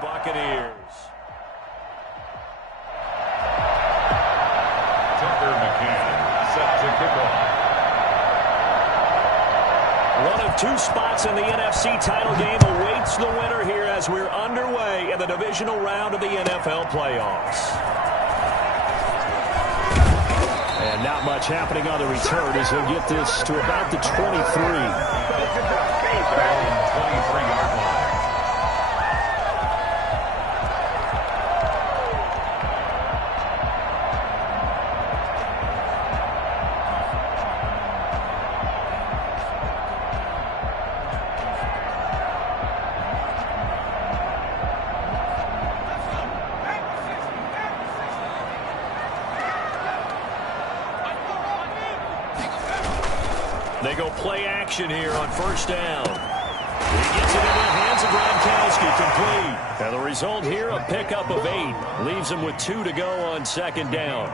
Buccaneers. Set to kick off. One of two spots in the NFC title game awaits the winner here as we're underway in the divisional round of the NFL playoffs. And not much happening on the return as he'll get this to about the 23. 23-yard line. They go play action here on first down. He gets it into the hands of Gronkowski, complete. And the result here, a pickup of 8. Leaves him with 2 to go on second down.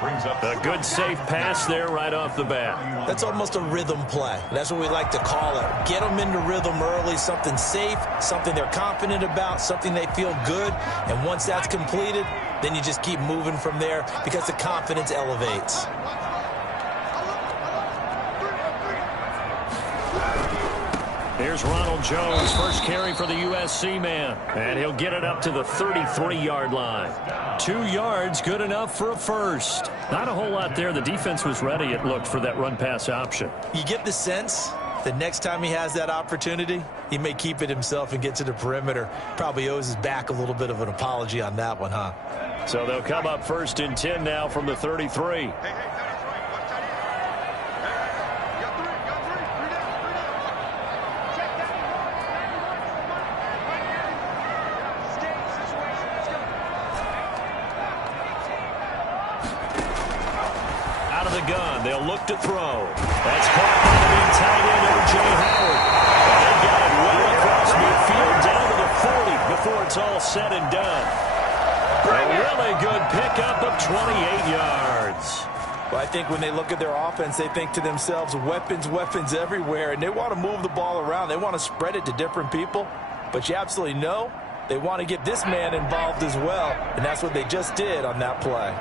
A good, safe pass there right off the bat. That's almost a rhythm play. That's what we like to call it. Get them into rhythm early, something safe, something they're confident about, something they feel good. And once that's completed, then you just keep moving from there because the confidence elevates. Here's Ronald Jones, first carry for the USC man. And he'll get it up to the 33-yard line. 2 yards, good enough for a first. Not a whole lot there. The defense was ready, it looked, for that run-pass option. You get the sense that next time he has that opportunity, he may keep it himself and get to the perimeter. Probably owes his back a little bit of an apology on that one, huh? So they'll come up first and 10 now from the 33. Gun. They'll look to throw. That's caught by the big tight end, O.J. Howard. They got it well across midfield down to the 40 before it's all said and done. A really good pickup of 28 yards. Well, I think when they look at their offense, they think to themselves, weapons, weapons everywhere, and they want to move the ball around. They want to spread it to different people, but you absolutely know they want to get this man involved as well, and that's what they just did on that play.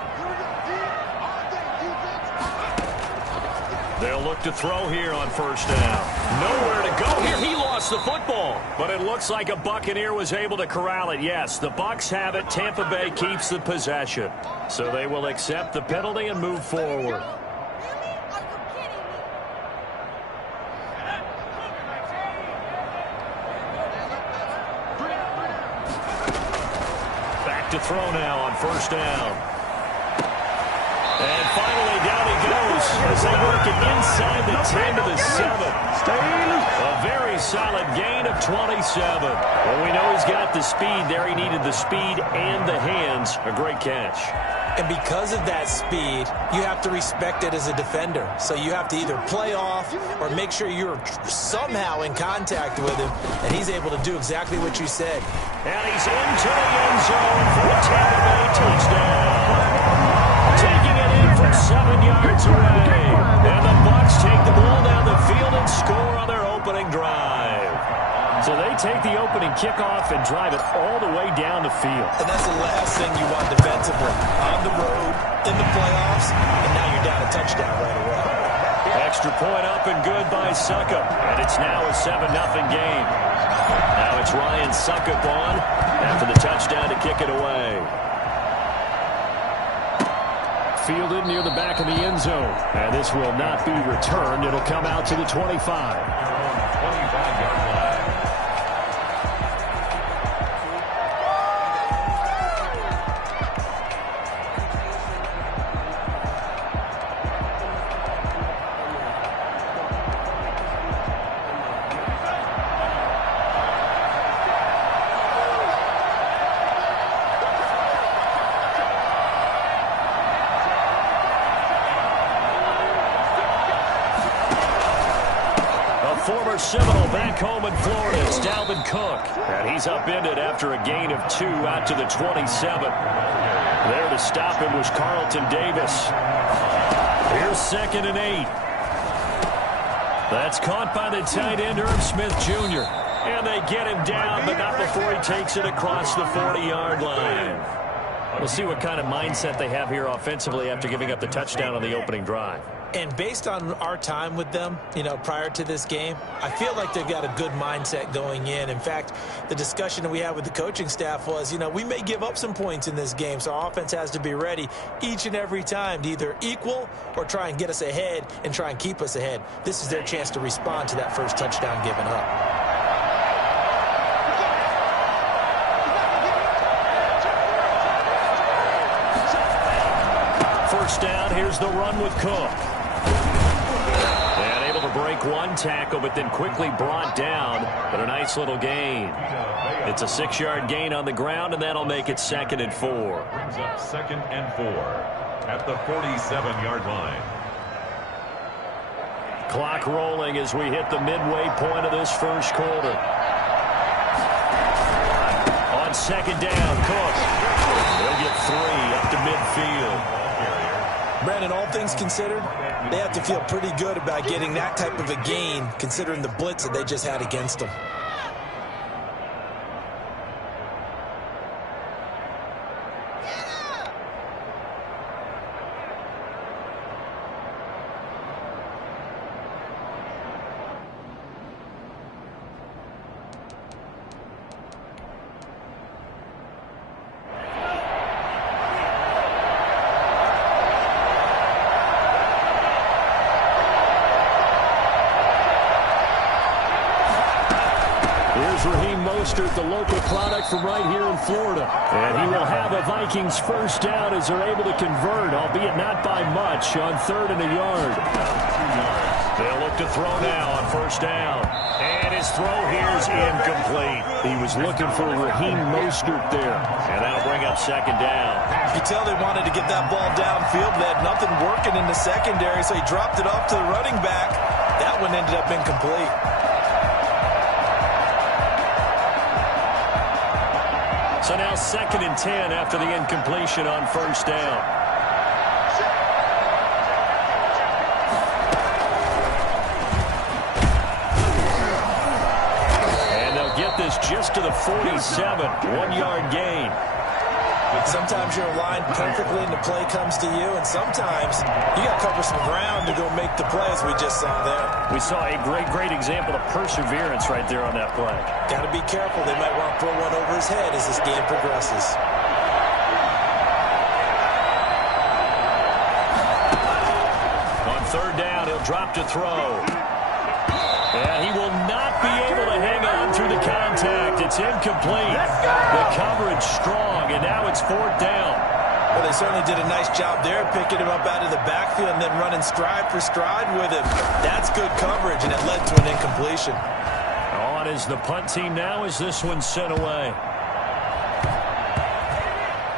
They'll look to throw here on first down. Nowhere to go here. He lost the football. But it looks like a Buccaneer was able to corral it. Yes, the Bucs have it. Tampa Bay keeps the possession. So they will accept the penalty and move forward. Back to throw now on first down. And finally, down he goes as they work it inside the 10 to the 7. A very solid gain of 27. Well, we know he's got the speed there. He needed the speed and the hands. A great catch. And because of that speed, you have to respect it as a defender. So you have to either play off or make sure you're somehow in contact with him, and he's able to do exactly what you said. And he's into the end zone for a Tampa Bay touchdown. Taking it in from 7 yards away. And the Bucs take the ball down the field and score on their opening drive. So they take the opening kickoff and drive it all the way down the field. And that's the last thing you want defensively. On the road, in the playoffs, and now you're down a touchdown right away. Extra point up and good by Succop. And it's now a 7-0 game. Now it's Ryan Succop on after the touchdown to kick it away. Fielded near the back of the end zone. And this will not be returned. It'll come out to the 25. 25-yard line. Former Seminole back home in Florida is Dalvin Cook. And he's upended after a gain of 2 out to the 27. There to stop him was Carlton Davis. Here's 2nd and 8. That's caught by the tight end, Irv Smith Jr. And they get him down, but not before he takes it across the 40-yard line. We'll see what kind of mindset they have here offensively after giving up the touchdown on the opening drive. And based on our time with them, prior to this game, I feel like they've got a good mindset going in. In fact, the discussion that we had with the coaching staff was, we may give up some points in this game, so our offense has to be ready each and every time to either equal or try and get us ahead and try and keep us ahead. This is their chance to respond to that first touchdown given up. First down, here's the run with Cook. And able to break one tackle, but then quickly brought down. But a nice little gain. It's a 6-yard gain on the ground, and that'll make it 2nd and 4. Brings up 2nd and 4 at the 47-yard line. Clock rolling as we hit the midway point of this first quarter. On 2nd down, Cook. They'll get 3 up to midfield. Brandon, all things considered, they have to feel pretty good about getting that type of a gain, considering the blitz that they just had against them. The local product from right here in Florida. And he will have a Vikings first down as they're able to convert, albeit not by much, on 3rd and a yard. They'll look to throw now on first down. And his throw here is incomplete. He was looking for Raheem Mostert there. And that'll bring up 2nd down. You can tell they wanted to get that ball downfield. They had nothing working in the secondary, so he dropped it off to the running back. That one ended up incomplete. So now 2nd and 10 after the incompletion on first down. And they'll get this just to the 47, 1-yard gain. Sometimes you're aligned perfectly and the play comes to you, and sometimes you got to cover some ground to go make the play, as we just saw there. We saw a great example of perseverance right there on that play. Got to be careful. They might want to throw one over his head as this game progresses. On 3rd down, he'll drop to throw. And he will not be able to hang on through the contact. It's incomplete. The coverage strong, and now it's 4th down. Well, they certainly did a nice job there, picking him up out of the backfield and then running stride for stride with him. That's good coverage, and it led to an incompletion. On is the punt team now as this one's sent away.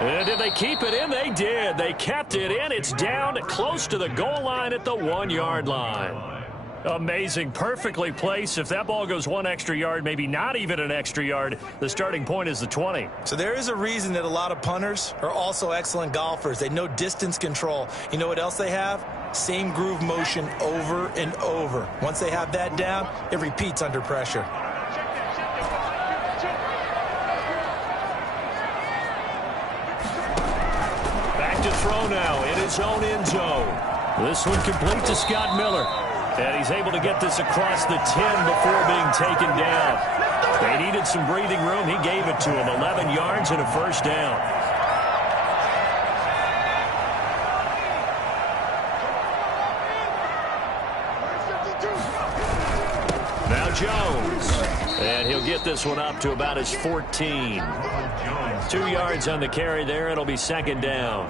And did they keep it in? They did. They kept it in. It's down close to the goal line at the 1-yard line. Amazing. Perfectly placed. If that ball goes 1 extra yard, maybe not even an extra yard, the starting point is the 20. So there is a reason that a lot of punters are also excellent golfers. They know distance control. You know what else they have? Same groove motion over and over. Once they have that down, it repeats under pressure. Back to throw now in his own end zone. This one complete to Scott Miller. And he's able to get this across the 10 before being taken down. They needed some breathing room. He gave it to him. 11 yards and a first down. Now Jones. And he'll get this one up to about his 14. 2 yards on the carry there. It'll be 2nd down.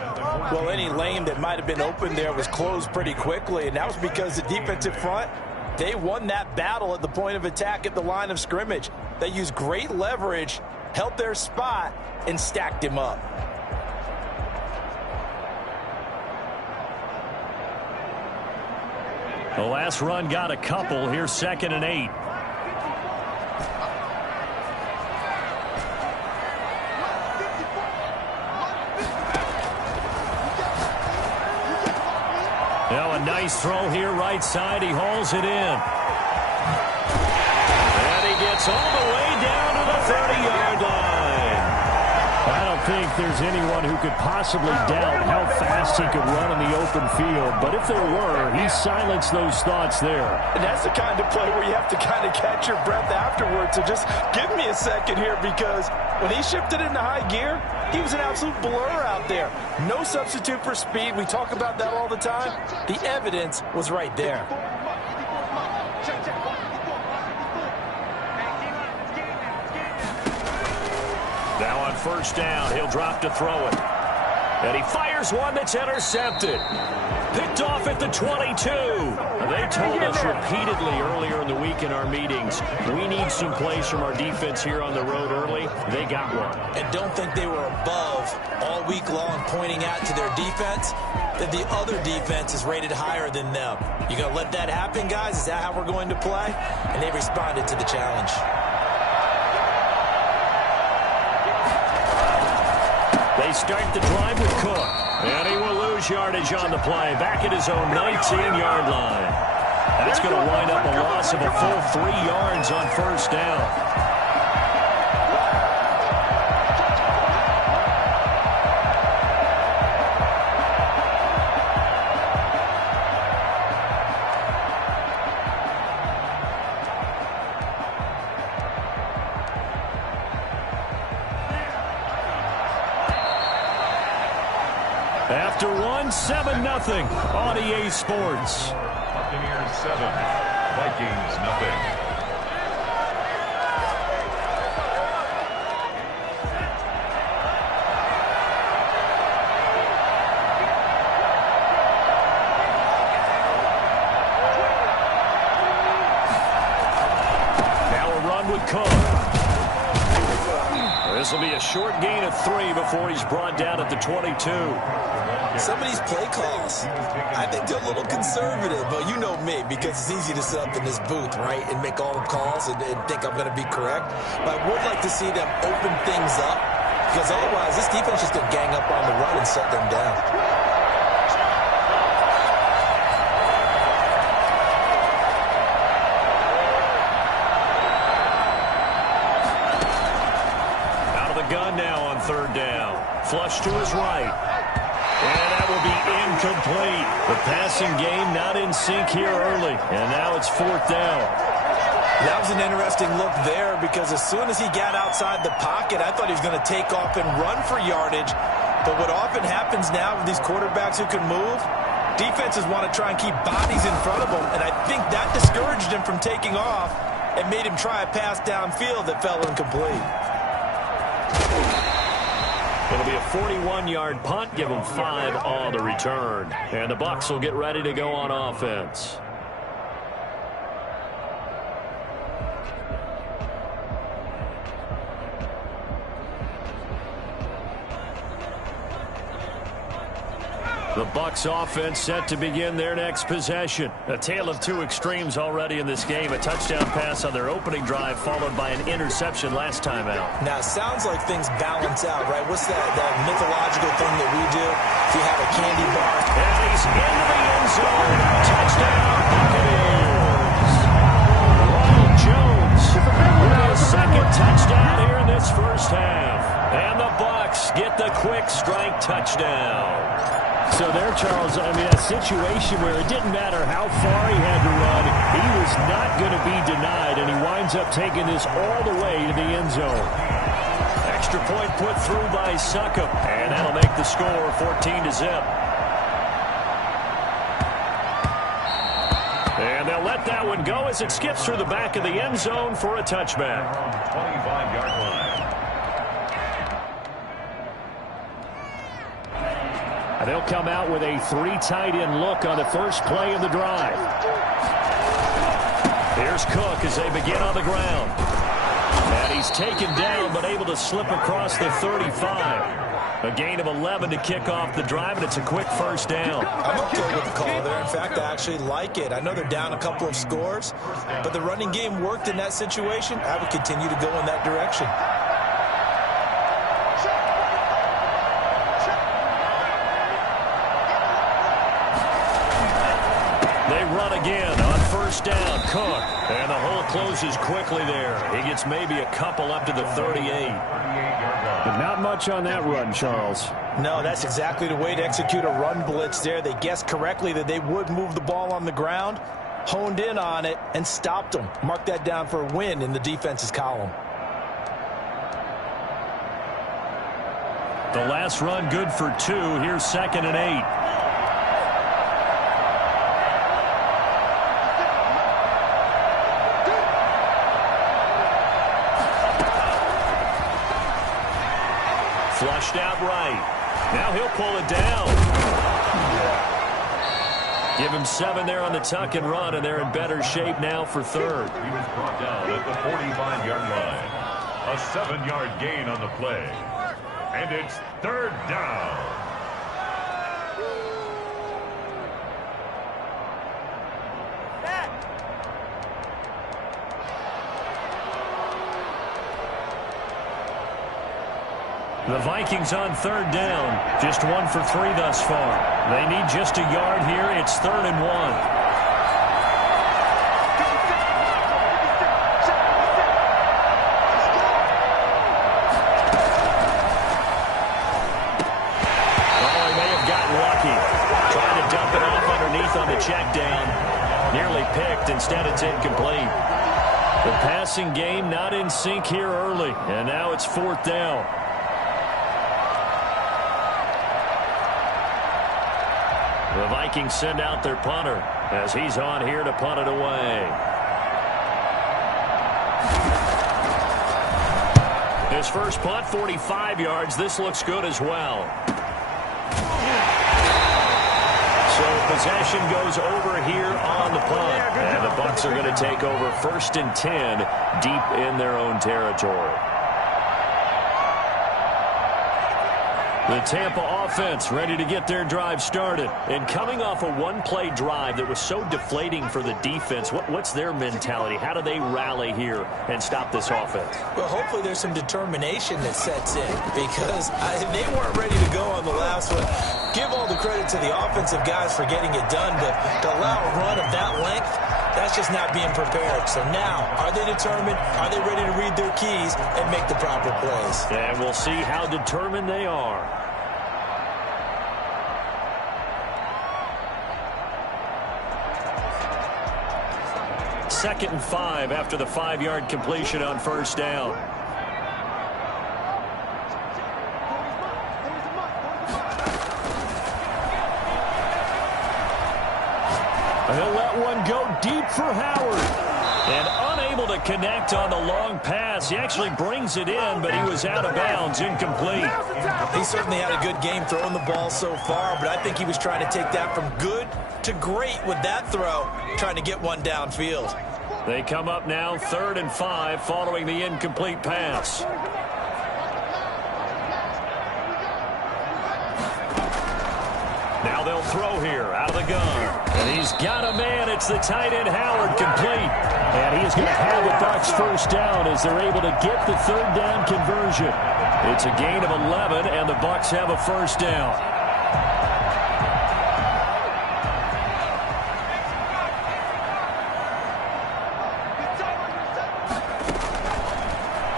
Well, any lane that might have been open there was closed pretty quickly, and that was because the defensive front, they won that battle at the point of attack at the line of scrimmage. They used great leverage, held their spot, and stacked him up. The last run got a couple. Here's 2nd and 8. Now a nice throw here right side. He hauls it in. And he gets It's all the way down to the 30-yard line. I don't think there's anyone who could possibly doubt how fast he could run in the open field. But if there were, he silenced those thoughts there. And that's the kind of play where you have to kind of catch your breath afterwards. So just give me a second here, because when he shifted into high gear, he was an absolute blur out there. No substitute for speed. We talk about that all the time. The evidence was right there. Now on first down, he'll drop to throw it. And he fires one that's intercepted. Picked off at the 22. They told us repeatedly earlier in the week in our meetings, we need some plays from our defense here on the road early. They got one. And don't think they were above all week long pointing out to their defense that the other defense is rated higher than them. You going to let that happen, guys? Is that how we're going to play? And they responded to the challenge. They start the drive with Cook. And he will lose yardage on the play. Back at his own 19-yard line. That's going to wind up a loss of a full 3 yards on first down. After 7-0 on EA Sports. Buccaneers 7, Vikings nothing. Now a run with Cook. This will be a short gain of 3 before he's brought down at the 22. Some of these play calls, I think they're a little conservative, but you know me, because it's easy to sit up in this booth, right, and make all the calls and think I'm going to be correct. But I would like to see them open things up, because otherwise this defense is just going to gang up on the run and shut them down. Out of the gun now on third down. Flush to his right. And that will be incomplete. The passing game not in sync here early. And now it's fourth down. That was an interesting look there, because as soon as he got outside the pocket, I thought he was going to take off and run for yardage. But what often happens now with these quarterbacks who can move, defenses want to try and keep bodies in front of them. And I think that discouraged him from taking off and made him try a pass downfield that fell incomplete. It'll be a 41-yard punt. Give them 5 on the return. And the Bucs will get ready to go on offense. The Bucs offense set to begin their next possession. A tale of two extremes already in this game. A touchdown pass on their opening drive, followed by an interception last time out. Now, it sounds like things balance out, right? What's that mythological thing that we do? If you have a candy bar. And he's into the end zone. Touchdown, Buccaneers. Ronald Jones with his second touchdown here in this first half. And the Bucs get the quick strike touchdown. So there, Charles, I mean, a situation where it didn't matter how far he had to run, he was not going to be denied, and he winds up taking this all the way to the end zone. Extra point put through by Succop, and that'll make the score 14-0. And they'll let that one go as it skips through the back of the end zone for a touchback. 25-yard line. And they'll come out with a 3 tight end look on the first play of the drive. Here's Cook as they begin on the ground. And he's taken down but able to slip across the 35. A gain of 11 to kick off the drive, and it's a quick first down. I'm okay with the call there. In fact, I actually like it. I know they're down a couple of scores, but the running game worked in that situation. I would continue to go in that direction. first down. Cook. And the hole closes quickly there. He gets maybe a couple up to the 38. But not much on that run, Charles. No, that's exactly the way to execute a run blitz there. They guessed correctly that they would move the ball on the ground, honed in on it, and stopped them. Mark that down for a win in the defense's column. The last run good for 2. Here's 2nd and 8. Flushed out right. Now he'll pull it down. Give him 7 there on the tuck and run, and they're in better shape now for 3rd. He was brought down at the 45-yard line. A 7-yard gain on the play. And it's 3rd down. The Vikings on 3rd down. Just 1 for 3 thus far. They need just a yard here. It's 3rd and 1. On the check down, nearly picked. Instead, it's incomplete. The passing game not in sync here early, and now it's 4th down. The Vikings send out their punter as he's on here to punt it away. His first punt, 45 yards. This looks good as well. So possession goes over here on the punt. And the Bucs are going to take over 1st and 10 deep in their own territory. The Tampa offense ready to get their drive started. And coming off a one-play drive that was so deflating for the defense, what's their mentality? How do they rally here and stop this offense? Well, hopefully there's some determination that sets in because they weren't ready to go on the last one. Give all the credit to the offensive guys for getting it done, but to allow a run of that length, that's just not being prepared. So now, are they determined? Are they ready to read their keys and make the proper plays? And we'll see how determined they are. Second and 5 after the 5-yard completion on first down. He'll let one go deep for Howard. And unable to connect on the long pass. He actually brings it in, but he was out of bounds, incomplete. He certainly had a good game throwing the ball so far, but I think he was trying to take that from good to great with that throw, trying to get one downfield. They come up now 3rd and 5 following the incomplete pass. Now they'll throw here out of the gun. And he's got a man. It's the tight end Howard, complete. And he is going to have the Bucs first down as they're able to get the 3rd down conversion. It's a gain of 11, and the Bucs have a first down.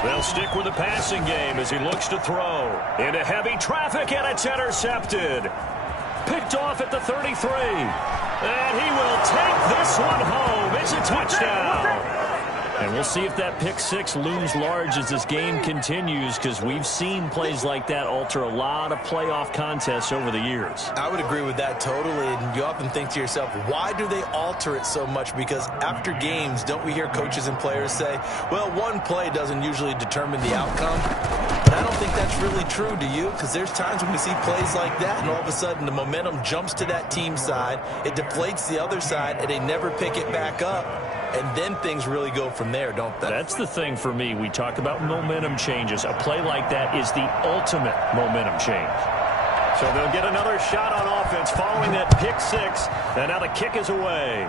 They'll stick with the passing game as he looks to throw. Into heavy traffic, and it's intercepted. Picked off at the 33. And he will take this one home. It's a touchdown. And we'll see if that pick 6 looms large as this game continues, because we've seen plays like that alter a lot of playoff contests over the years. I would agree with that totally, and you often think to yourself, why do they alter it so much? Because after games, don't we hear coaches and players say, well, one play doesn't usually determine the outcome? But I don't think that's really true, do you? Because there's times when we see plays like that, and all of a sudden the momentum jumps to that team side, it deflates the other side, and they never pick it back up. And then things really go from there, don't they? That's the thing for me. We talk about momentum changes. A play like that is the ultimate momentum change. So they'll get another shot on offense following that pick 6. And now the kick is away.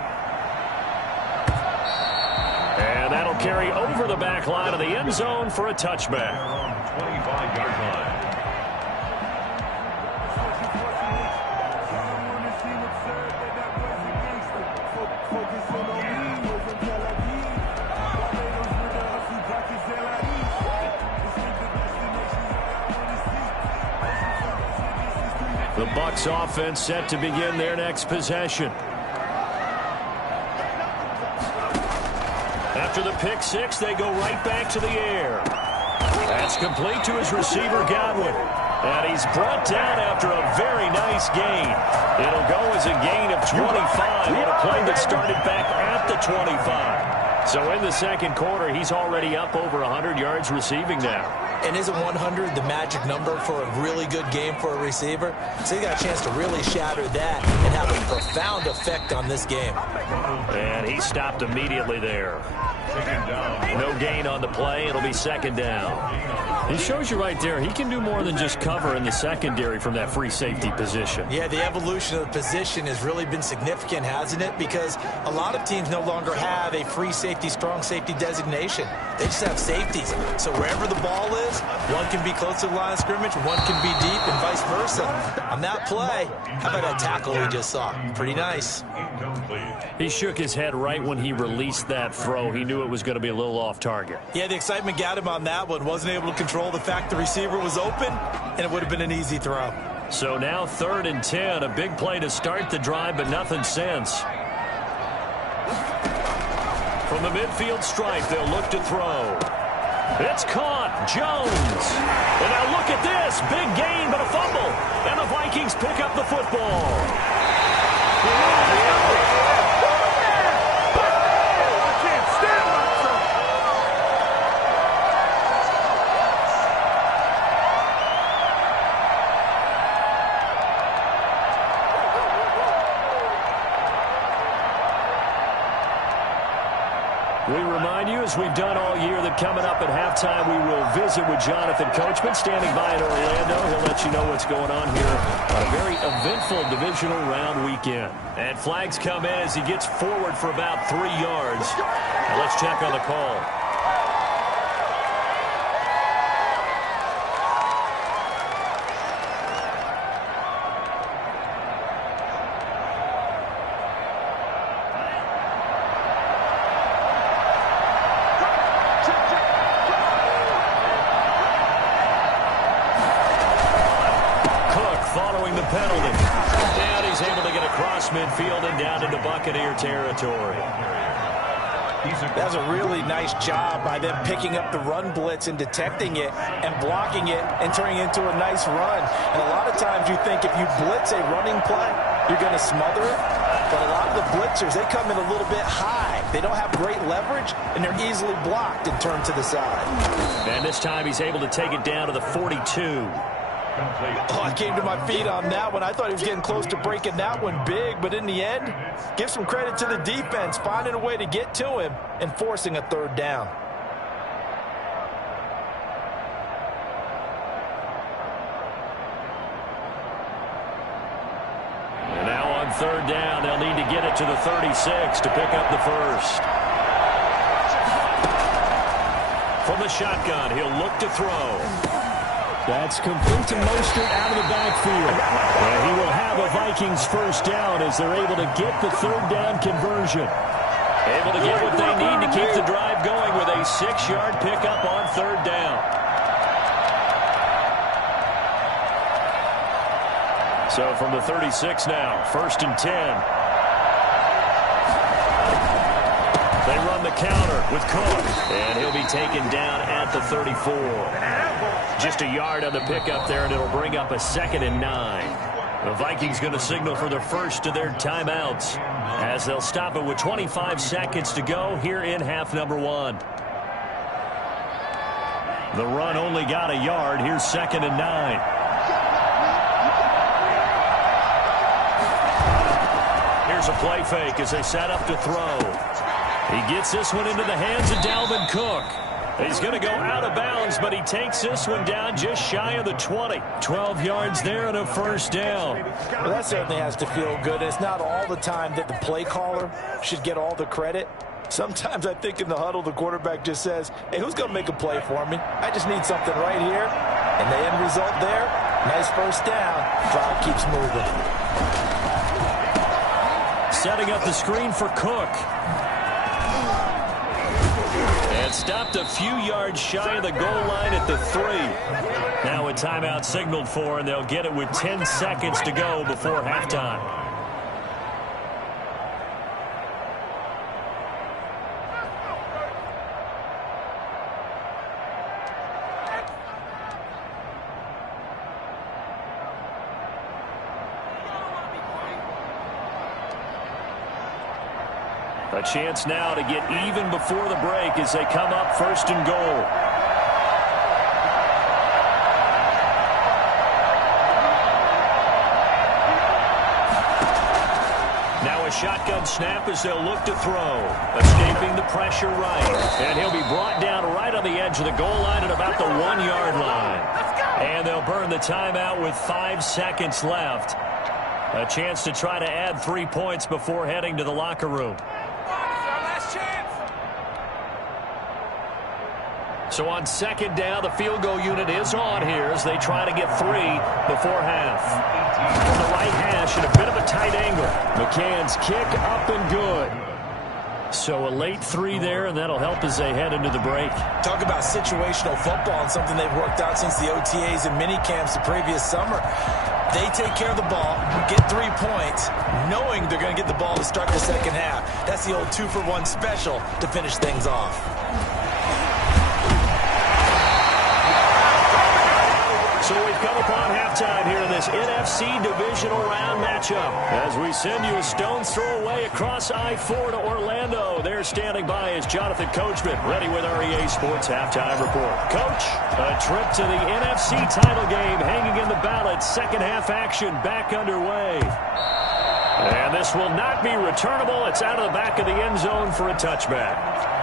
And that'll carry over the back line of the end zone for a touchback. 25-yard line. The Bucs offense set to begin their next possession. After the pick six, they go right back to the air. That's complete to his receiver, Godwin. And he's brought down after a very nice gain. It'll go as a gain of 25 on a play that started back at the 25. So in the second quarter, he's already up over 100 yards receiving now. And isn't 100 the magic number for a really good game for a receiver? So he got a chance to really shatter that and have a profound effect on this game. And he stopped immediately there. No gain on the play. It'll be second down. He shows you right there, he can do more than just cover in the secondary from that free safety position. Yeah, the evolution of the position has really been significant, hasn't it? Because a lot of teams no longer have a free safety, strong safety designation. They just have safeties. So wherever the ball is, one can be close to the line of scrimmage, one can be deep, and vice versa. On that play, how about that tackle we just saw? Pretty nice. He shook his head right when he released that throw. He knew it was going to be a little off target. Yeah, the excitement got him on that one. Wasn't able to control the fact the receiver was open, and it would have been an easy throw. So now 3rd and 10. A big play to start the drive, but nothing since. From the midfield stripe, they'll look to throw. It's caught. Jones. And now look at this. Big gain, but a fumble. And the Vikings pick up the football. We remind you, as we've done all year, that coming up at halftime, we will visit with Jonathan Coachman, standing by in Orlando. He'll let you know what's going on here on a very eventful divisional round weekend. And flags come in as he gets forward for about 3 yards. Now let's check on the call. Midfield and down into Buccaneer territory. That was a really nice job by them picking up the run blitz and detecting it and blocking it and turning it into a nice run. And a lot of times you think if you blitz a running play, you're going to smother it. But a lot of the blitzers, they come in a little bit high. They don't have great leverage, and they're easily blocked and turned to the side. And this time he's able to take it down to the 42. Oh, I came to my feet on that one. I thought he was getting close to breaking that one big, but in the end, give some credit to the defense, finding a way to get to him and forcing a 3rd down. And now on 3rd down, they'll need to get it to the 36 to pick up the first. From the shotgun, he'll look to throw. That's complete to Mostert out of the backfield. And he will have a Vikings first down as they're able to get the 3rd down conversion. Able to get what they need to keep the drive going with a 6-yard pickup on 3rd down. So from the 36 now, 1st and 10. They run the counter with Cook, and he'll be taken down at the 34. Just a yard on the pickup there, and it'll bring up a 2nd and 9. The Vikings going to signal for their first of their timeouts as they'll stop it with 25 seconds to go here in half number 1. The run only got a yard. Here's 2nd and 9. Here's a play fake as they set up to throw. He gets this one into the hands of Dalvin Cook. He's going to go out of bounds, but he takes this one down just shy of the 20. 12 yards there and a first down. Well, that certainly has to feel good. It's not all the time that the play caller should get all the credit. Sometimes I think in the huddle, the quarterback just says, hey, who's going to make a play for me? I just need something right here. And the end result there, nice first down. Drive keeps moving. Setting up the screen for Cook. And stopped a few yards shy of the goal line at the 3. Now a timeout signaled for, and they'll get it with 10 seconds to go before halftime. A chance now to get even before the break as they come up first and goal. Now a shotgun snap as they'll look to throw. Escaping the pressure right. And he'll be brought down right on the edge of the goal line at about the 1-yard line. And they'll burn the timeout with 5 seconds left. A chance to try to add 3 points before heading to the locker room. So on second down, the field goal unit is on here as they try to get 3 before half. From the right hash at a bit of a tight angle. McCann's kick up and good. So a late 3 there, and that'll help as they head into the break. Talk about situational football and something they've worked out since the OTAs and mini camps the previous summer. They take care of the ball, get 3 points, knowing they're going to get the ball to start the second half. That's the old 2-for-1 special to finish things off. So we've come upon halftime here in this NFC divisional round matchup. As we send you a stone's throw away across I-4 to Orlando. There standing by is Jonathan Coachman, ready with our EA Sports Halftime Report. Coach, a trip to the NFC title game hanging in the balance. Second half action back underway. And this will not be returnable. It's out of the back of the end zone for a touchback.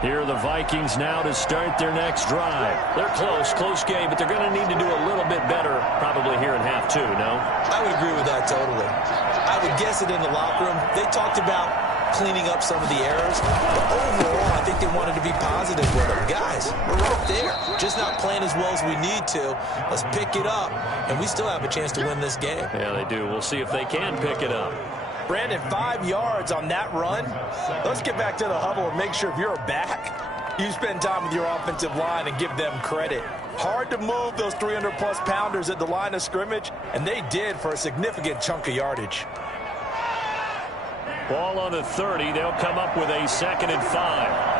Here are the Vikings now to start their next drive. They're close game, but they're going to need to do a little bit better probably here in half 2, no? I would agree with that totally. I would guess it in the locker room. They talked about cleaning up some of the errors, but overall, I think they wanted to be positive with them. Guys, we're right there. Just not playing as well as we need to. Let's pick it up, and we still have a chance to win this game. Yeah, they do. We'll see if they can pick it up. Brandon, 5 yards on that run. Let's get back to the huddle and make sure if you're back, you spend time with your offensive line and give them credit. Hard to move those 300-plus pounders at the line of scrimmage, and they did for a significant chunk of yardage. Ball on the 30. They'll come up with a 2nd and 5.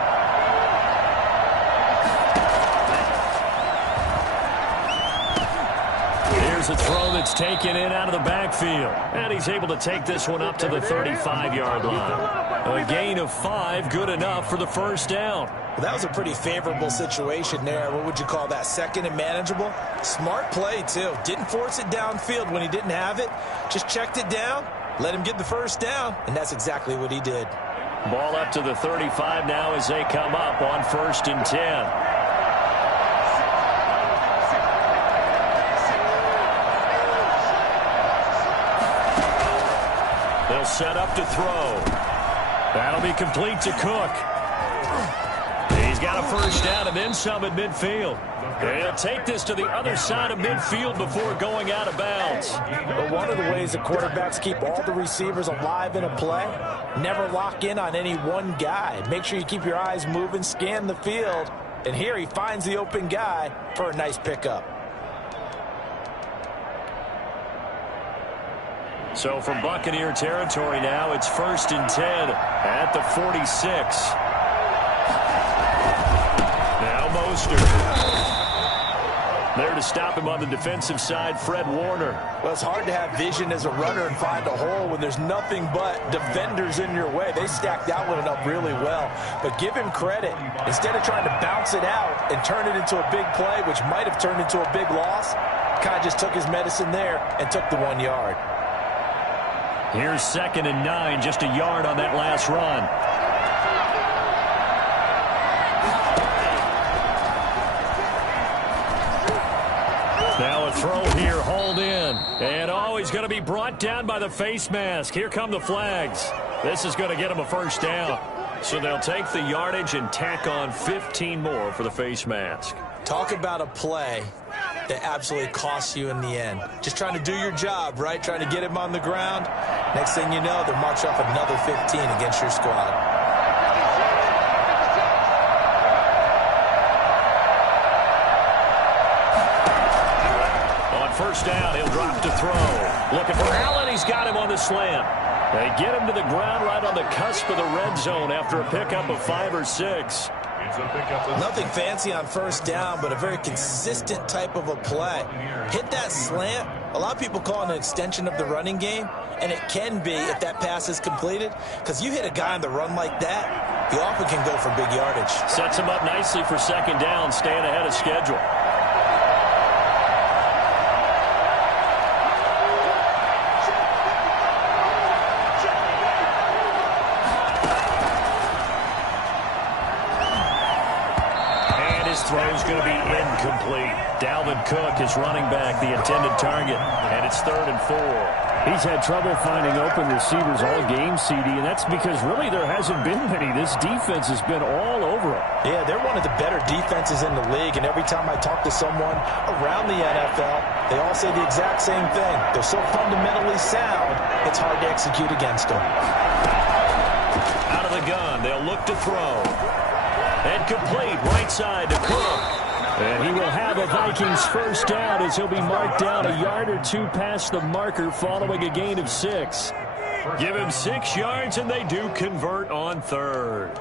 Here's a throw that's taken in out of the backfield. And he's able to take this one up to the 35-yard line. A gain of 5, good enough for the first down. Well, that was a pretty favorable situation there. What would you call that? Second and manageable? Smart play, too. Didn't force it downfield when he didn't have it. Just checked it down, let him get the first down, and that's exactly what he did. Ball up to the 35 now as they come up on 1st and 10. They'll set up to throw. That'll be complete to Cook. He's got a first down and then some at midfield. They'll take this to the other side of midfield before going out of bounds. But one of the ways the quarterbacks keep all the receivers alive in a play, never lock in on any one guy. Make sure you keep your eyes moving, scan the field. And here he finds the open guy for a nice pickup. So from Buccaneer territory now, it's 1st and 10 at the 46. Now Mostert. There to stop him on the defensive side, Fred Warner. Well, it's hard to have vision as a runner and find a hole when there's nothing but defenders in your way. They stacked that one up really well. But give him credit. Instead of trying to bounce it out and turn it into a big play, which might have turned into a big loss, kind of just took his medicine there and took the 1 yard. Here's 2nd and 9, just a yard on that last run. Now a throw here, hauled in. And he's going to be brought down by the face mask. Here come the flags. This is going to get him a first down. So they'll take the yardage and tack on 15 more for the face mask. Talk about a play that absolutely costs you in the end. Just trying to do your job, right? Trying to get him on the ground. Next thing you know, they're marching off another 15 against your squad. On first down, he'll drop to throw. Looking for Allen. He's got him on the slant. They get him to the ground right on the cusp of the red zone after a pickup of 5 or 6. Nothing fancy on first down, but a very consistent type of a play. Hit that slant. A lot of people call it an extension of the running game, and it can be if that pass is completed, because you hit a guy on the run like that, he often can go for big yardage. Sets him up nicely for second down, staying ahead of schedule. Throw's going to be incomplete. Dalvin Cook is running back, the intended target, and it's 3rd and 4. He's had trouble finding open receivers all game, CD, and that's because really there hasn't been many. This defense has been all over him. Yeah, they're one of the better defenses in the league, and every time I talk to someone around the NFL, they all say the exact same thing. They're so fundamentally sound, it's hard to execute against them. Out of the gun, they'll look to throw. And complete, right side to Cook. And he will have a Vikings first down as he'll be marked down a yard or 2 past the marker following a gain of 6. Give him 6 yards, and they do convert on 3rd.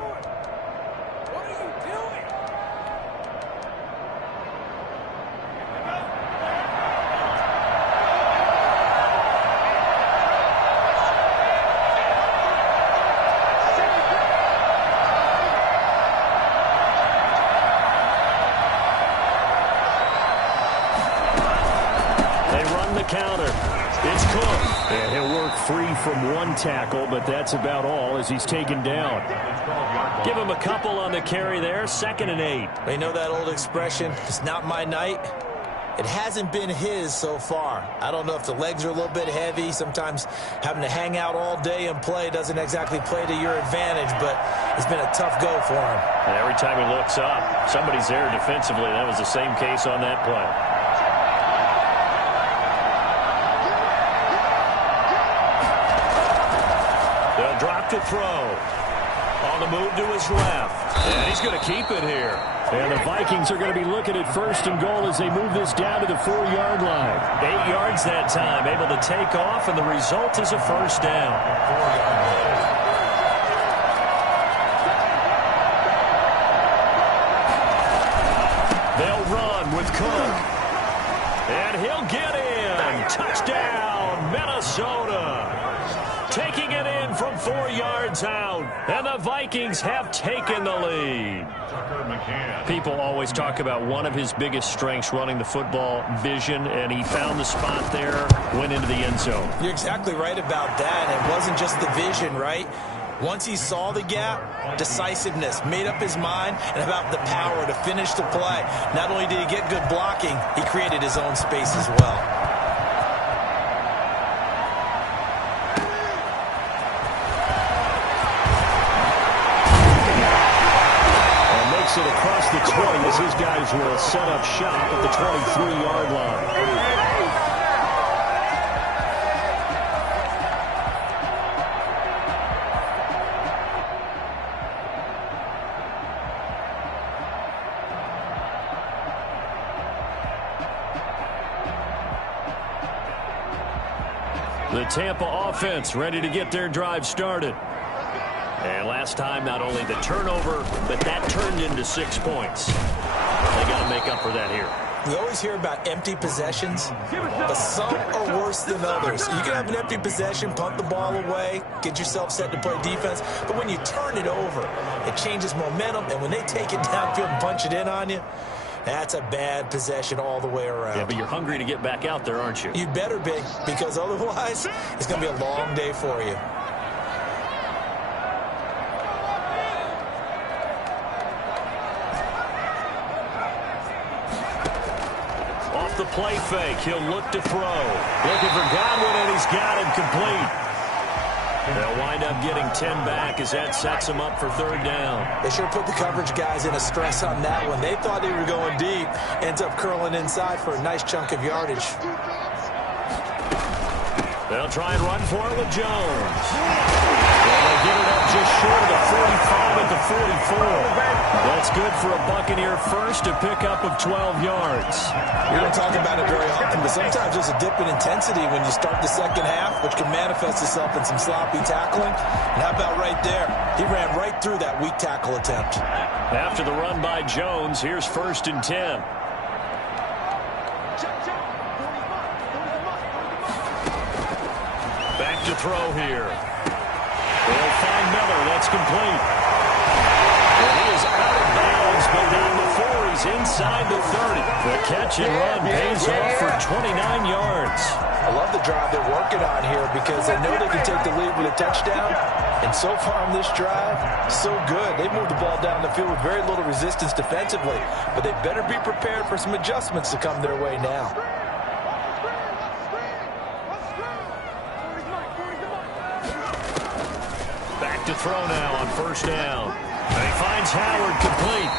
Counter. It's Cook. And he'll work free from 1 tackle, but that's about all as he's taken down. Give him a couple on the carry there. 2nd and 8. They know that old expression, it's not my night. It hasn't been his so far. I don't know if the legs are a little bit heavy. Sometimes having to hang out all day and play doesn't exactly play to your advantage, but it's been a tough go for him. And every time he looks up, somebody's there defensively. That was the same case on that play. Drop to throw. On the move to his left. And he's going to keep it here. And the Vikings are going to be looking at 1st and goal as they move this down to the 4-yard line. 8 yards that time, able to take off, and the result is a first down. They'll run with Cook. And he'll get in. Touchdown, Minnesota. Taking it in from 4 yards out, and the Vikings have taken the lead. People always talk about one of his biggest strengths running the football, vision, and he found the spot there, went into the end zone. You're exactly right about that. It wasn't just the vision, right? Once he saw the gap, decisiveness, made up his mind, and about the power to finish the play. Not only did he get good blocking, he created his own space as well. It across the 20 as his guys will set up shop at the 23-yard line. The Tampa offense ready to get their drive started. And last time, not only the turnover, but that turned into 6 points. They got to make up for that here. We always hear about empty possessions, but some are worse than others. You can have an empty possession, punt the ball away, get yourself set to play defense, but when you turn it over, it changes momentum, and when they take it downfield and punch it in on you, that's a bad possession all the way around. Yeah, but you're hungry to get back out there, aren't you? You better be, because otherwise, it's going to be a long day for you. The play fake. He'll look to throw. Looking for Godwin, and he's got him complete. They'll wind up getting 10 back as that sets them up for third down. They sure put the coverage guys in a stress on that one. They thought they were going deep. Ends up curling inside for a nice chunk of yardage. They'll try and run for it with Jones. And they get it up just short of the 45 at the 44. That's good for a Buccaneer first, a pickup of 12 yards. We don't talk about it very often, but sometimes there's a dip in intensity when you start the second half, which can manifest itself in some sloppy tackling. And how about right there? He ran right through that weak tackle attempt. After the run by Jones, here's 1st and 10. Back to throw here. They'll find Miller. That's complete. And he is out of bounds, but down before he's inside the 30. The catch and run pays off for 29 yards. I love the drive they're working on here because they know they can take the lead with a touchdown. And so far on this drive, so good. They moved the ball down the field with very little resistance defensively. But they better be prepared for some adjustments to come their way now. Back to throw now on 1st down. And he finds Howard complete.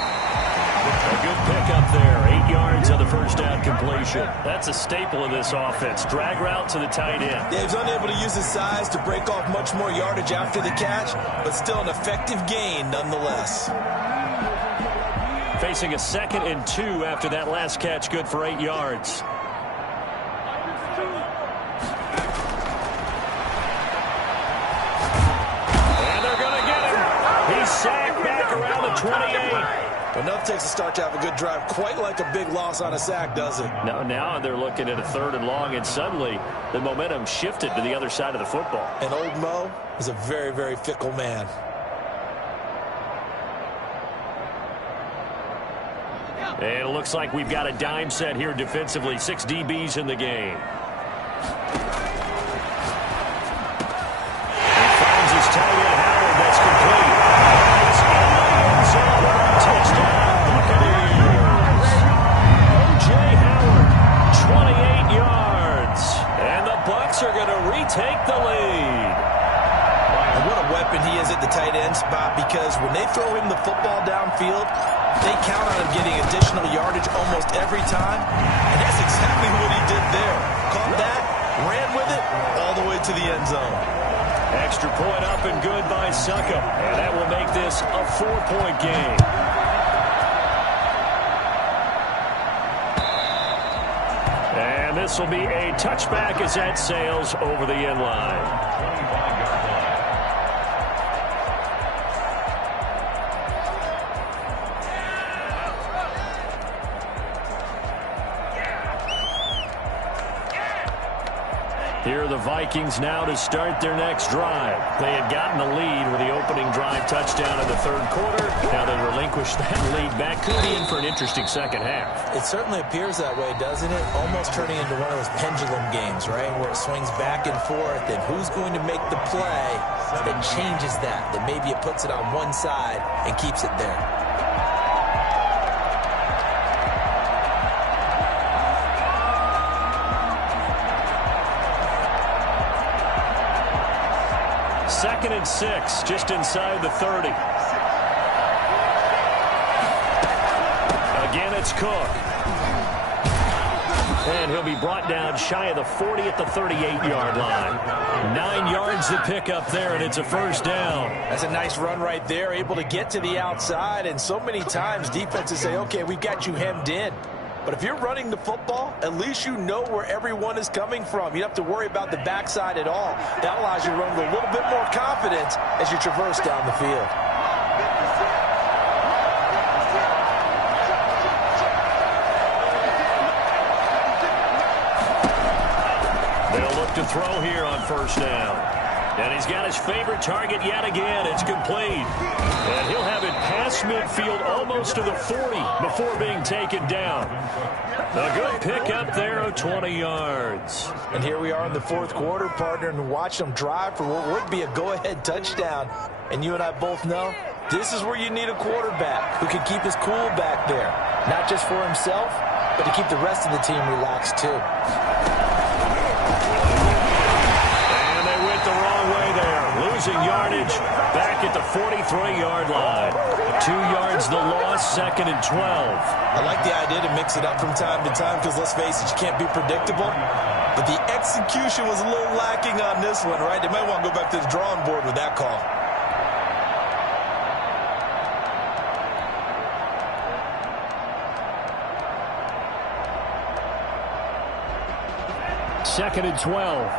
A good pickup there. 8 yards on the 1st down completion. That's a staple of this offense. Drag route to the tight end. Yeah, he's unable to use his size to break off much more yardage after the catch, but still an effective gain nonetheless. Facing a 2nd and 2 after that last catch, good for 8 yards. And they're going to get him. He's sacked back around the 28. Enough takes a start to have a good drive, quite like a big loss on a sack, does it? Now they're looking at a 3rd and long, and suddenly the momentum shifted to the other side of the football. And old Mo is a very, very fickle man. And it looks like we've got a dime set here defensively. 6 DBs in the game. He finds his tight end, Howard. That's complete. It's in the end zone. Touchdown, Buccaneers. O.J. Howard, 28 yards. And the Bucs are going to retake the lead. And what a weapon he is at the tight end spot, because when they throw him the football downfield, they count on him getting additional yardage almost every time. And that's exactly what he did there. Caught that, ran with it, all the way to the end zone. Extra point up and good by Suckup. And that will make this a 4-point game. And this will be a touchback as that sails over the end line. Here are the Vikings now to start their next drive. They had gotten the lead with the opening drive touchdown in the 3rd quarter. Now they relinquish that lead back. Could be in for an interesting second half. It certainly appears that way, doesn't it? Almost turning into one of those pendulum games, right? Where it swings back and forth, and who's going to make the play that changes that maybe it puts it on one side and keeps it there. 2nd and 6, just inside the 30. Again, it's Cook. And he'll be brought down shy of the 40 at the 38-yard line. 9 yards to pick up there, and it's a 1st down. That's a nice run right there, able to get to the outside. And so many times defenses say, okay, we've got you hemmed in. But if you're running the football, at least you know where everyone is coming from. You don't have to worry about the backside at all. That allows you to run with a little bit more confidence as you traverse down the field. They'll look to throw here on 1st down. And he's got his favorite target yet again. It's complete. And he'll have it past midfield almost to the 40 before being taken down. A good pick up there of 20 yards. And here we are in the 4th quarter, partner, and watch them drive for what would be a go-ahead touchdown. And you and I both know this is where you need a quarterback who can keep his cool back there. Not just for himself, but to keep the rest of the team relaxed too. losing yardage back at the 43-yard line. 2 yards the loss, 2nd and 12. I like the idea to mix it up from time to time because, let's face it, you can't be predictable. But the execution was a little lacking on this one, right? They might want to go back to the drawing board with that call. Second and 12.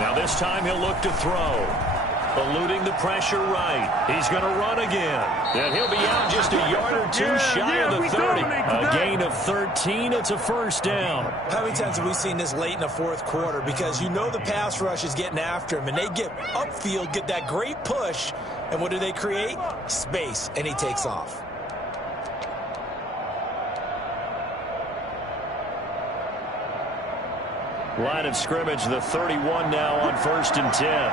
Now this time he'll look to throw. Eluding the pressure right. He's going to run again. And he'll be out just a yard or two shy of the 30. A gain of 13. It's a first down. How many times have we seen this late in the fourth quarter? Because you know the pass rush is getting after him, and they get upfield, get that great push, and what do they create? Space, and he takes off. Line of scrimmage, the 31 now on 1st and 10.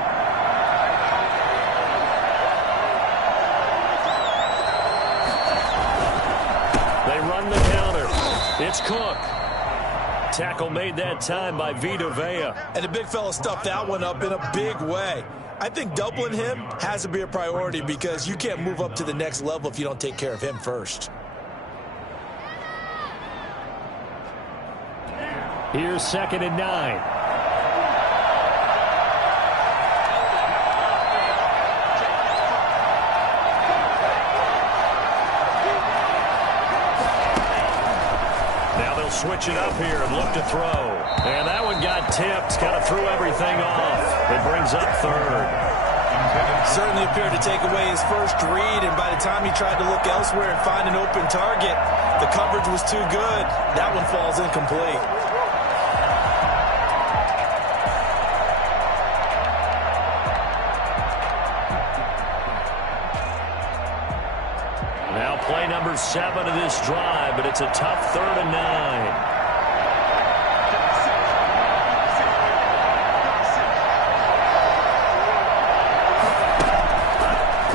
Run the counter. It's Cook. Tackle made that time by Vita Vea. And the big fella stuffed that one up in a big way. I think doubling him has to be a priority because you can't move up to the next level if you don't take care of him first. Here's 2nd and 9. Switch it up here and look to throw. And that one got tipped. Kind of threw everything off. It brings up 3rd. Certainly appeared to take away his first read, and by the time he tried to look elsewhere and find an open target, the coverage was too good. That one falls incomplete. Play number 7 of this drive, but it's a tough 3rd and 9.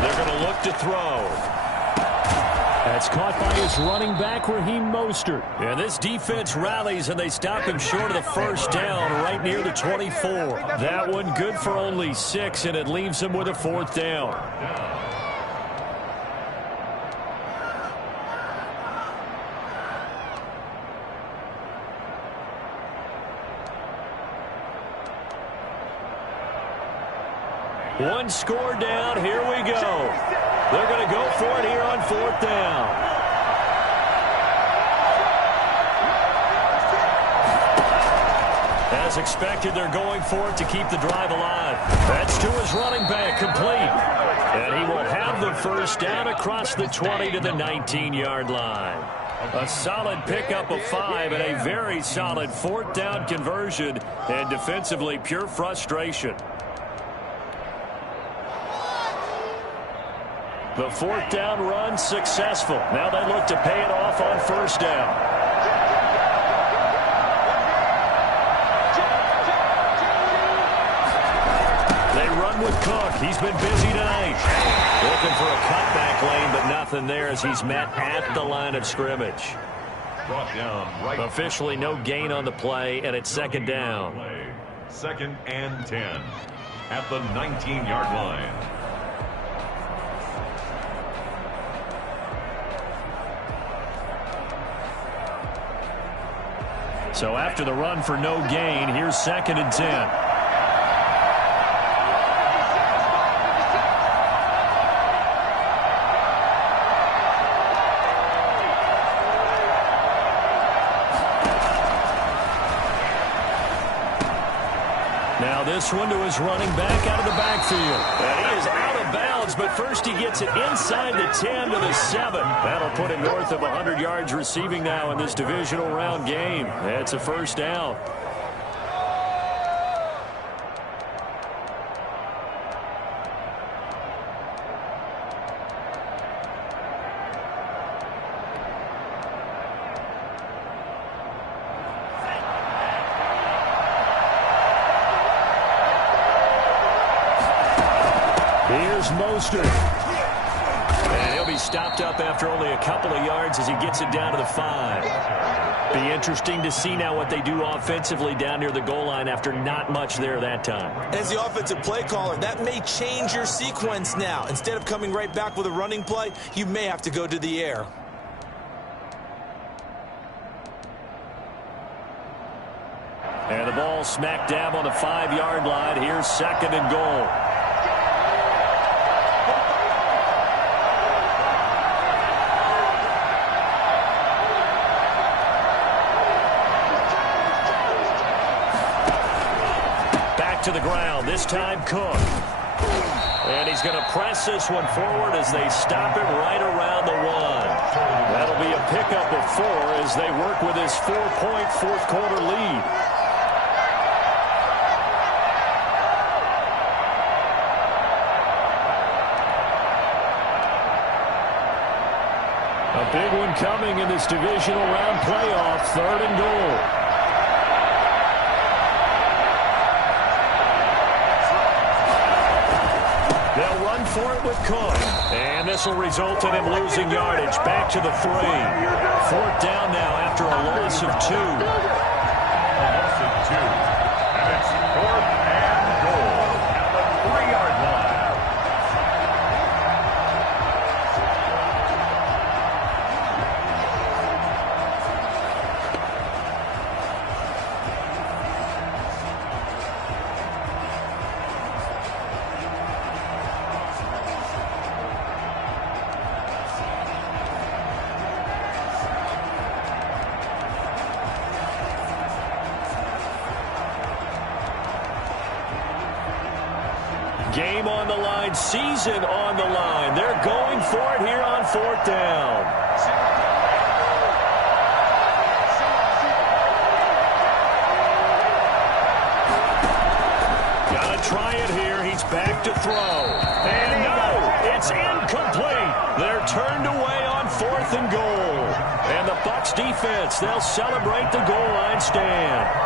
They're going to look to throw. That's caught by his running back, Raheem Mostert. And this defense rallies, and they stop him short of the first down right near the 24. That one good for only 6, and it leaves him with a 4th down. One score down. Here we go. They're going to go for it here on 4th down. As expected, they're going for it to keep the drive alive. That's to his running back, complete. And he will have the first down across the 20 to the 19-yard line. A solid pickup of 5 and a very solid 4th down conversion. And defensively, pure frustration. The 4th down run successful. Now they look to pay it off on 1st down. They run with Cook. He's been busy tonight. Looking for a cutback lane, but nothing there as he's met at the line of scrimmage. Brought down right. Officially no gain on the play, and it's 2nd down. 2nd and 10 at the 19-yard line. So after the run for no gain, here's 2nd and 10. Now this one to his running back out of the backfield. And he is out of bounds, but first he gets it inside the 10 to the 7. That'll put him north of 100 yards receiving now in this divisional round game. It's a first down. Here's Mostert. And he'll be He's stopped up after only a couple of yards as he gets it down to the 5. Be interesting to see now what they do offensively down near the goal line after not much there that time. As the offensive play caller, that may change your sequence now. Instead of coming right back with a running play, you may have to go to the air. And the ball smack dab on the 5-yard line. Here's 2nd and goal. Back to the ground. This time Cook. And he's going to press this one forward as they stop him right around the 1. That'll be a pickup of 4 as they work with his 4-point fourth-quarter lead. A big one coming in this divisional round playoff. 3rd and goal. They'll run for it with Cook. And this will result in him losing yardage. Back to the 3. 4th down now after a loss of 2. A loss of 2. And it's 4th and goal at the 3-yard line. Game on the line, season on the line. They're going for it here on 4th down. Gotta try it here. He's back to throw. And no, it's incomplete. They're turned away on 4th and goal. And the Bucs defense, they'll celebrate the goal line stand.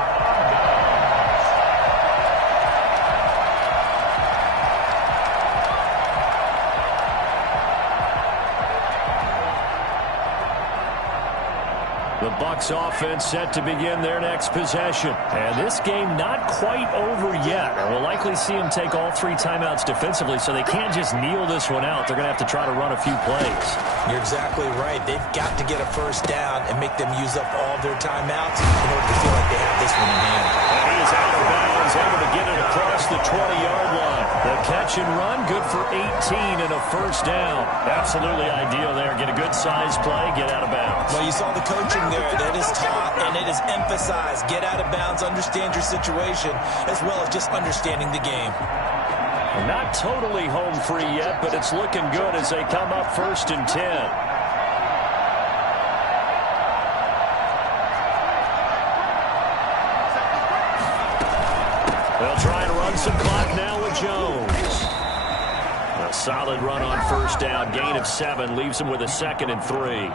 The Bucs offense set to begin their next possession. And this game not quite over yet. We'll likely see them take all 3 timeouts defensively, so they can't just kneel this one out. They're going to have to try to run a few plays. You're exactly right. They've got to get a first down and make them use up all their timeouts in order to feel like they have this one in hand. And he is out of bounds, able to get it across the 20-yard line. The catch and run, good for 18 and a first down. Absolutely ideal there. Get a good size play, get out of bounds. Well, you saw the coaching there. That is taught and it is emphasized. Get out of bounds, understand your situation, as well as just understanding the game. Not totally home free yet, but it's looking good as they come up 1st and 10. They'll try and run some clock now with Jones. A solid run on 1st down. Gain of 7 leaves them with a 2nd and 3.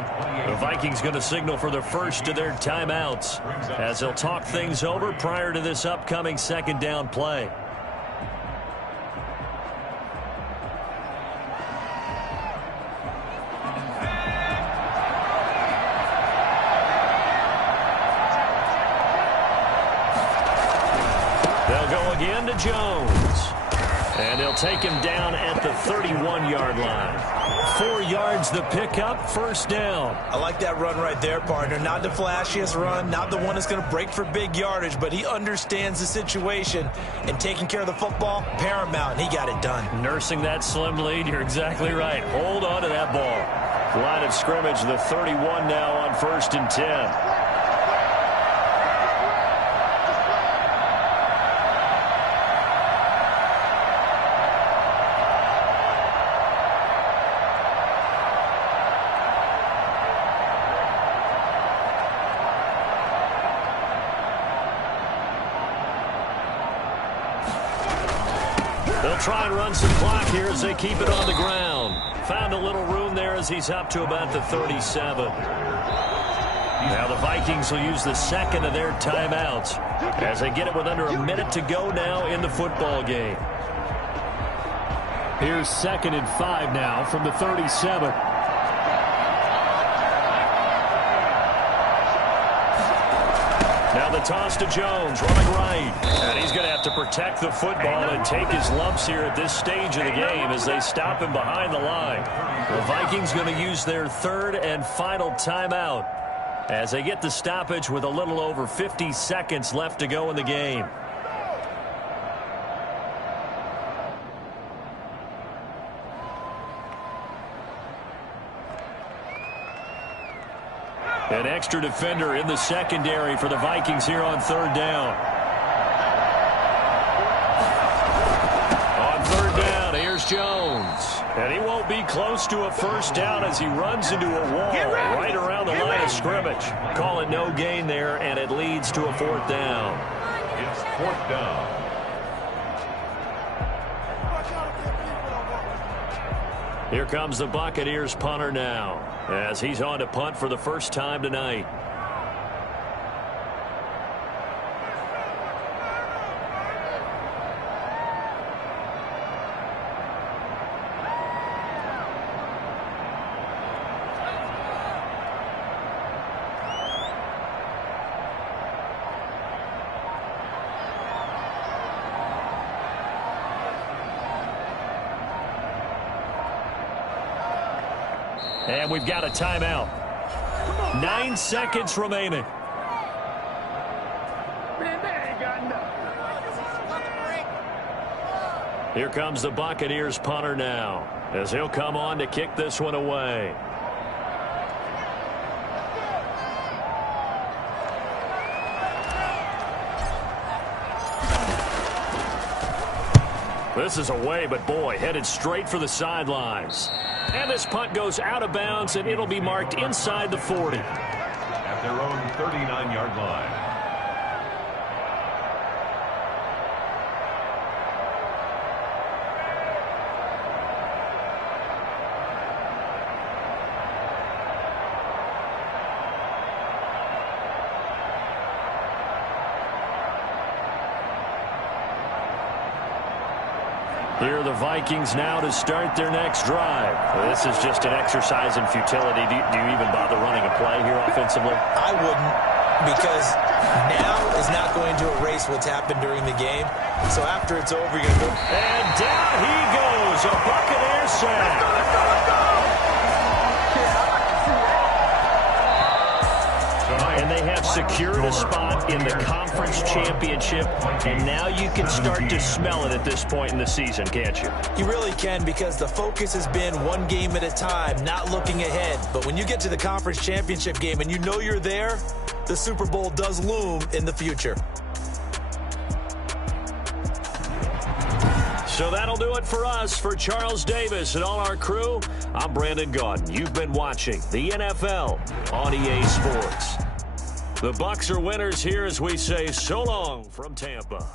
The Vikings going to signal for the first of their timeouts as they'll talk things over prior to this upcoming 2nd down play. They'll go again to Jones. And they'll take him down at the 31-yard line. 4 yards the pickup, 1st down. I like that run right there, partner. Not the flashiest run, not the one that's going to break for big yardage, but he understands the situation, and taking care of the football, paramount, and he got it done. Nursing that slim lead, you're exactly right. Hold on to that ball. Line of scrimmage, the 31 now on 1st and 10. They'll try and run some clock here as they keep it on the ground. Found a little room there as he's up to about the 37. Now the Vikings will use the 2nd of their timeouts as they get it with under a minute to go now in the football game. Here's 2nd and 5 now from the 37. Now the toss to Jones, running right. And he's going to have to protect the football and take his lumps here at this stage of the game as they stop him behind the line. The Vikings going to use their third and final timeout as they get the stoppage with a little over 50 seconds left to go in the game. An extra defender in the secondary for the Vikings here on third down. On third down, here's Jones. And he won't be close to a first down as he runs into a wall right around the line of scrimmage. Call it no gain there, and it leads to a fourth down. It's fourth down. Here comes the Buccaneers punter now as he's on to punt for the first time tonight. And we've got a timeout. 9 seconds remaining. Here comes the Buccaneers punter now as he'll come on to kick this one away. This is away, but boy, headed straight for the sidelines. And this punt goes out of bounds, and it'll be marked inside the 40. At their own 39-yard line. Here are the Vikings now to start their next drive. This is just an exercise in futility. Do you even bother running a play here offensively? I wouldn't, because now is not going to erase what's happened during the game. So after it's over, you're going to go. And down he goes. A Buccaneer sack. And they have secured a spot in the conference championship, and now you can start to smell it at this point in the season, can't you? You really can, because the focus has been one game at a time, not looking ahead. But when you get to the conference championship game and you know you're there, the Super Bowl does loom in the future. So that'll do it for us. For Charles Davis and all our crew, I'm Brandon Gaudin. You've been watching the NFL on EA Sports. The Bucs are winners here as we say so long from Tampa.